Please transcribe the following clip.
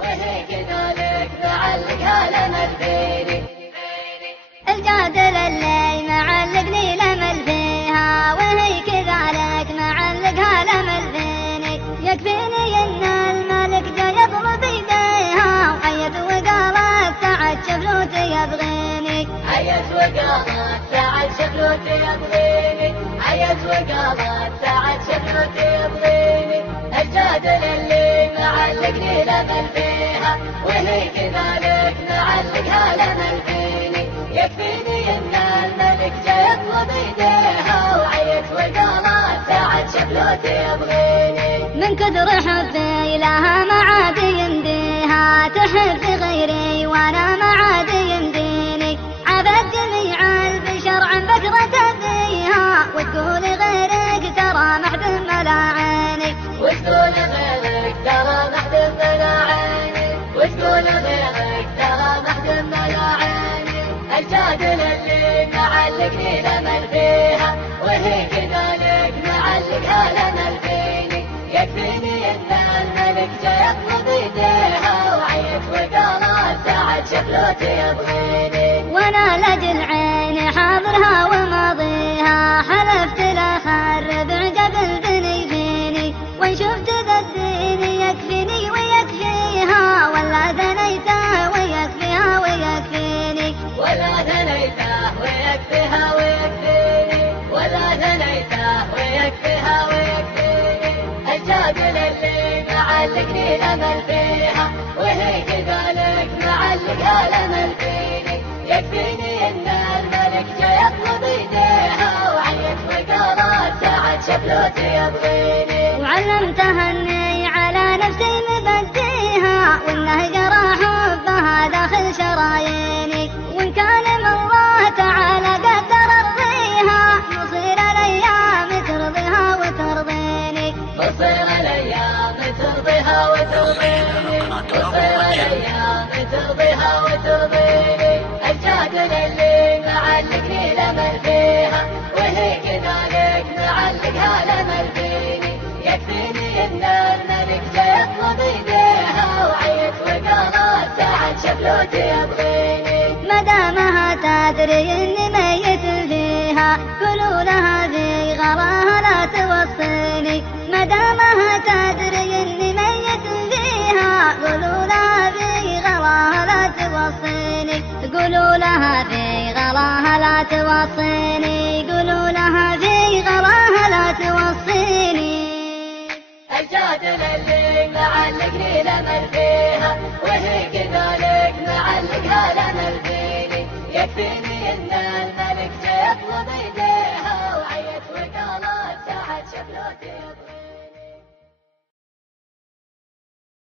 وهي كذلك معلقها لمل فيني. الجادل اللي معلقني لمل فيها وهي كذلك معلقها لمل فيني. يكفيني ان الملك جا يطلب ايديها وعيت وقالت سعد شفلوتي يبغيني. عيت وقالت سعد شفلوتي يبغيني. عيت وقالت سعد شفلوتي يبغيني. الجادل اللي معلقني لمل فيها وهي كذلك معلقها لمل فيني. يكفيني ان الملك جا يطلب ايديها وعيت وقالت سعد شفلوتي يبغيني. من كثر حبي لها ما عاد يمديها تحب غيري وانا ما عاد يمديني. عبد جميع البشر عن بكرة فيها وتقول غيرك ترى محد ملاعيني. وتقول غيرك ترى محد ملاعيني. وتقول غيرك ترى محد ملاعيني. الجادل اللي معلقني لمل فيها وهي كذلك معلقها لمل فيني. يكفيني ان الملك جا يطلب ايديها وعيت وقالت سعد شفلوتي يبغيني. وانا لاجل عيني حاضرها وماضيها حلفت لا خرب عجب بني فيني. وان شفت ذا الدين يكفيني ويكفيها ولا ثنيته ويكفيها ويكفيني. ولا ثنيته ويكفيها ويكفيني. ولا ثنيته ويكفيها ويكفيني. الجادل اللي معلقني لمل فيها وهي كذلك معلقها لمل فيني. يكفيني ان الملك جا يطلب ايديها وعيت وقالت سعد شفلوتي يبغيني. وعلمتها اني على نفسي مبديها وانه جرى حبها داخل شراييني. وان كان من الله تعالى قدر ارضيها نصير الايام ترضيها وترضيني. تصير الايام ترضيها وترضيني. تصير الايام ترضيها وترضيني. الجادل اللي معلقني لمل فيها وهي كذلك معلقها لمل فيني. يكفيني ان الملك جا يطلب ايديها وعيت وقالت سعد شفلوتي يبغيني. مدامها تدري اني ميت فيها قولوا لها في غراها لا توصيني. مدامها تدري اني ميت فيها قولوا لها في غراها لا توصيني. قولوا لها في غراها لا توصيني. قولوا لها في غراها لا توصيني. الجادل اللي معلقني لمل فيها وهي كذلك معلقها لمل فيني. يكفيني ان الملك جا يطلب ايديها وعيت وقالت سعد شفلوتي